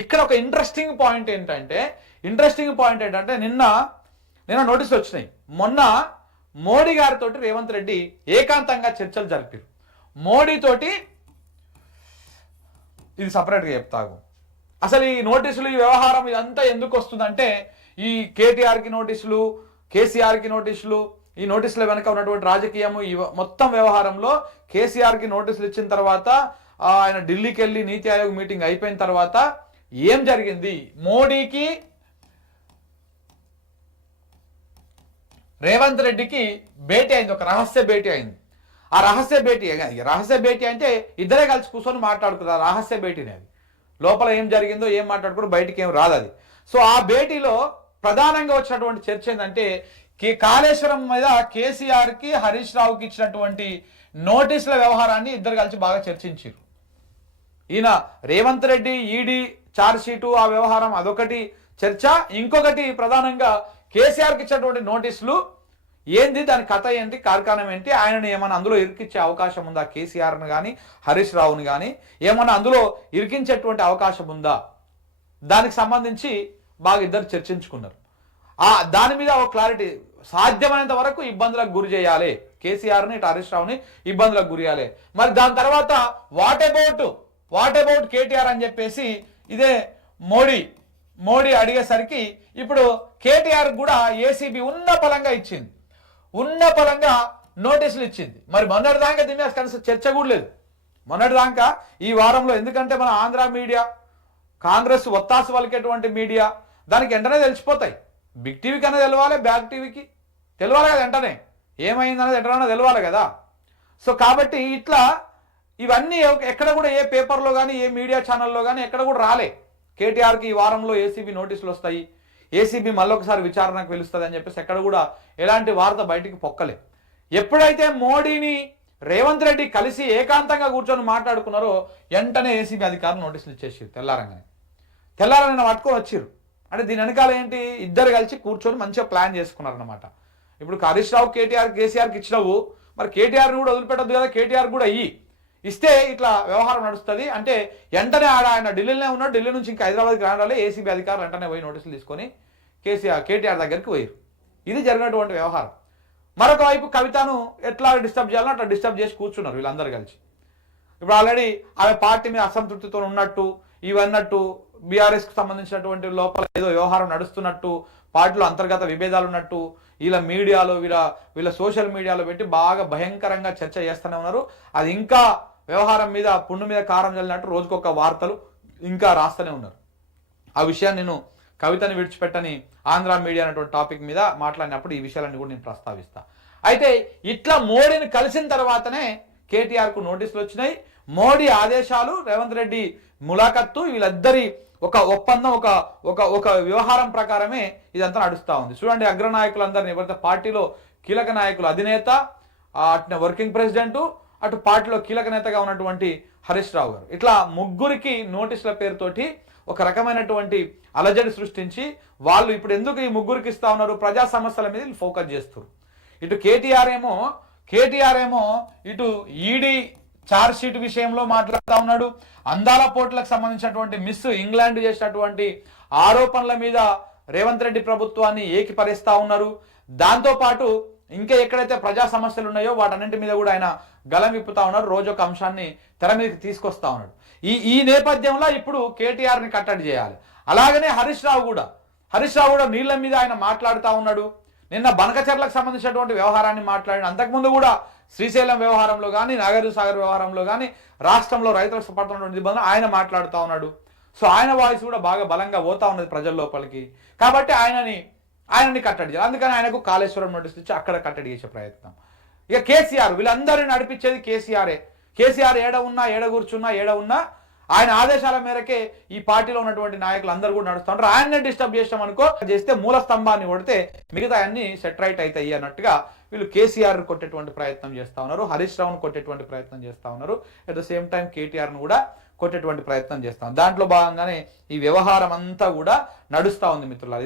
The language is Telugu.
ఇక్కడ ఒక ఇంట్రెస్టింగ్ పాయింట్ ఏంటంటే నిన్న నోటీసులు వచ్చినాయి. మొన్న మోడీ గారితో రేవంత్ రెడ్డి ఏకాంతంగా చర్చలు జరిపారు. మోడీతోటి ఇది సపరేట్గా చెప్తాగు. అసలు ఈ నోటీసులు, ఈ వ్యవహారం ఇదంతా ఎందుకు వస్తుందంటే, ఈ కేటీఆర్కి నోటీసులు, కేసీఆర్కి నోటీసులు, ఈ నోటీసుల వెనక ఉన్నటువంటి రాజకీయము, ఈ మొత్తం వ్యవహారంలో కేసీఆర్కి నోటీసులు ఇచ్చిన తర్వాత ఆయన ఢిల్లీకి వెళ్ళి నీతి ఆయోగ్ మీటింగ్ అయిపోయిన తర్వాత ఏం జరిగింది, మోడీకి రేవంత్ రెడ్డికి భేటీ అయింది, ఒక రహస్య భేటీ అయింది. ఆ రహస్య భేటీ అంటే ఇద్దరే కలిసి కూర్చొని మాట్లాడుకున్నారు. రహస్య భేటీని, అది లోపల ఏం జరిగిందో ఏం మాట్లాడుకున్నారో బయటికి ఏం రాదు అది. సో ఆ భేటీలో ప్రధానంగా వచ్చినటువంటి చర్చ ఏంటంటే, కాళేశ్వరం మీద కేసీఆర్కి హరీష్ రావుకి ఇచ్చినటువంటి నోటీసుల వ్యవహారాన్ని ఇద్దరు కలిసి బాగా చర్చించారు. ఈయన Revanth Reddy ED charge sheet, ఆ వ్యవహారం అదొకటి చర్చ. ఇంకొకటి ప్రధానంగా కేసీఆర్కి ఇచ్చినటువంటి నోటీసులు ఏంది, దాని కథ ఏంటి, కార్ఖానం ఏంటి, ఆయనను ఏమైనా అందులో ఇరికించే అవకాశం ఉందా, కేసీఆర్ను కానీ హరీష్ రావుని కానీ ఏమన్నా అందులో ఇరికించేటువంటి అవకాశం ఉందా, దానికి సంబంధించి బాగా ఇద్దరు చర్చించుకున్నారు. దాని మీద ఒక క్లారిటీ, సాధ్యమైనంత వరకు ఇబ్బందులకు గురి చేయాలి కేసీఆర్ని, హరీష్ రావుని ఇబ్బందులకు గురి చేయాలి. మరి దాని తర్వాత వాట్ అబౌట్ కేటీఆర్ అని చెప్పేసి ఇదే మోడీ అడిగేసరికి ఇప్పుడు కేటీఆర్ కూడా ఏసీబీ ఉన్న పలంగా నోటీసులు ఇచ్చింది. మరి మొన్నటిదాకా దీని మీద కనీసం చర్చ కూడా లేదు. మొన్నటిదాకా ఈ వారంలో, ఎందుకంటే మన ఆంధ్ర మీడియా, కాంగ్రెస్ ఒత్తాసు పలికేటువంటి మీడియా, దానికి వెంటనే తెలిసిపోతాయి. బిగ్ టీవీ కన్నా తెలవాలి, బ్యాక్ టీవీకి తెలవాలి కదా, వెంటనే ఏమైందనేది వెంటనే తెలవాలి కదా. సో కాబట్టి ఇట్లా ఇవన్నీ ఎక్కడ కూడా ఏ పేపర్లో కానీ ఏ మీడియా ఛానల్లో కానీ ఎక్కడ కూడా రాలే. కేటీఆర్కి ఈ వారంలో ఏసీబీ నోటీసులు వస్తాయి, ఏసీబీ మళ్ళొకసారి విచారణకు పిలుస్తుంది అని చెప్పేసి ఎక్కడ కూడా ఎలాంటి వార్త బయటికి పొక్కలే. ఎప్పుడైతే మోడీని రేవంత్ రెడ్డి కలిసి ఏకాంతంగా కూర్చొని మాట్లాడుకున్నారో వెంటనే ఏసీబీ అధికారులు నోటీసులు ఇచ్చేసారు. తెల్లారని పట్టుకొని వచ్చారు. అంటే దీని వెనకాల ఏంటి, ఇద్దరు కలిసి కూర్చొని మంచిగా ప్లాన్ చేసుకున్నారనమాట. ఇప్పుడు హరీష్ రావు కేసీఆర్కి ఇచ్చినావు, మరి కేటీఆర్ని కూడా వదిలిపెట్టద్దు కదా, కేటీఆర్ కూడా ఇస్తే ఇట్లా వ్యవహారం నడుస్తుంది అంటే వెంటనే ఆయన ఢిల్లీలోనే ఉన్నాడు. ఢిల్లీ నుంచి ఇంకా హైదరాబాద్కి రావడాలే ఏసీబీ అధికారులు వెంటనే పోయి నోటీసులు తీసుకొని కేటీఆర్ దగ్గరికి పోయారు. ఇది జరిగినటువంటి వ్యవహారం. మరొక వైపు కవితను ఎట్లా డిస్టర్బ్ చేయాలో అట్లా డిస్టర్బ్ చేసి కూర్చున్నారు వీళ్ళందరూ కలిసి. ఇప్పుడు ఆల్రెడీ ఆమె పార్టీ మీద అసంతృప్తితో ఉన్నట్టు, ఇవన్నట్టు బీఆర్ఎస్కి సంబంధించినటువంటి లోపల ఏదో వ్యవహారం నడుస్తున్నట్టు, పార్టీలో అంతర్గత విభేదాలు ఉన్నట్టు వీళ్ళ మీడియాలో వీళ్ళ సోషల్ మీడియాలో పెట్టి బాగా భయంకరంగా చర్చ చేస్తూనే ఉన్నారు. అది ఇంకా వ్యవహారం మీద పుండు మీద కారం చల్లినట్టు రోజుకొక వార్తలు ఇంకా రాస్తూనే ఉన్నారు. ఆ విషయాన్ని నేను కవితని విడిచిపెట్టని ఆంధ్ర మీడియా అనేటువంటి టాపిక్ మీద మాట్లాడినప్పుడు ఈ విషయాలన్నీ కూడా నేను ప్రస్తావిస్తా. అయితే ఇట్లా మోడీని కలిసిన తర్వాతనే కేటీఆర్కు నోటీసులు వచ్చినాయి. మోడీ ఆదేశాలు, రేవంత్ రెడ్డి ములాఖత్తు, వీళ్ళిద్దరి ఒక ఒప్పందం, ఒక వ్యవహారం ప్రకారమే ఇదంతా నడుస్తూ ఉంది. చూడండి, అగ్రనాయకులందరినీ, ఎవరైతే పార్టీలో కీలక నాయకులు, అధినేత, అటు వర్కింగ్ ప్రెసిడెంట్, అటు పార్టీలో కీలక నేతగా ఉన్నటువంటి హరీష్ రావు గారు, ఇట్లా ముగ్గురికి నోటీసుల పేరుతోటి ఒక రకమైనటువంటి అలజడి సృష్టించి వాళ్ళు ఇప్పుడు ఎందుకు ఈ ముగ్గురికి ఇస్తా ఉన్నారు, ప్రజా సమస్యల మీద ఫోకస్ చేస్తారు. ఇటు కేటీఆర్ ఏమో ఇటు ఈడీ ఛార్జ్ షీట్ విషయంలో మాట్లాడుతూ ఉన్నాడు. అందాల పోర్టులకు సంబంధించినటువంటి మిస్ ఇంగ్లాండ్ చేసినటువంటి ఆరోపణల మీద రేవంత్ రెడ్డి ప్రభుత్వాన్ని ఏకిపరిస్తా ఉన్నారు. దాంతోపాటు ఇంకా ఎక్కడైతే ప్రజా సమస్యలు ఉన్నాయో వాటన్నింటి మీద కూడా ఆయన గలం విప్పుతా ఉన్నారు. రోజు ఒక అంశాన్ని తెర మీదకి తీసుకొస్తా ఉన్నాడు. ఈ నేపథ్యంలో ఇప్పుడు కేటీఆర్ని కట్టడి చేయాలి. అలాగనే హరీష్ రావు కూడా నీళ్ల మీద ఆయన మాట్లాడుతూ ఉన్నాడు. నిన్న బనకచర్లకు సంబంధించినటువంటి వ్యవహారాన్ని మాట్లాడిన, అంతకుముందు కూడా శ్రీశైలం వ్యవహారంలో కానీ, నాగార్జున సాగర్ వ్యవహారంలో కానీ, రాష్ట్రంలో రైతులకు పడుతున్నటువంటి ఇబ్బందులు ఆయన మాట్లాడుతూ ఉన్నాడు. సో ఆయన వాయిస్ కూడా బాగా బలంగా పోతా ఉన్నది ప్రజల లోపలికి. కాబట్టి ఆయనని కట్టడి చేయాలి. అందుకని ఆయనకు కాళేశ్వరం నోటీసులు ఇచ్చి అక్కడ కట్టడి చేసే ప్రయత్నం. ఇక కేసీఆర్, వీళ్ళందరినీ నడిపించేది కేసీఆర్ ఏడ ఉన్నా ఆయన ఆదేశాల మేరకే ఈ పార్టీలో ఉన్నటువంటి నాయకులు అందరూ కూడా నడుస్తూ ఉంటారు. ఆయన్నే డిస్టర్బ్ చేస్తే మూల స్తంభాన్ని కొడితే మిగతా అన్ని సెటరైట్ అవుతాయి అన్నట్టుగా వీళ్ళు కేసీఆర్ కొట్టేటువంటి ప్రయత్నం చేస్తూ ఉన్నారు, హరీష్ రావును కొట్టేటువంటి ప్రయత్నం చేస్తూ ఉన్నారు. అట్ ద సేమ్ టైం కేటీఆర్ను కూడా కొట్టేటువంటి ప్రయత్నం చేస్తాం. దాంట్లో భాగంగానే ఈ వ్యవహారం అంతా కూడా నడుస్తూ ఉంది మిత్రులారా.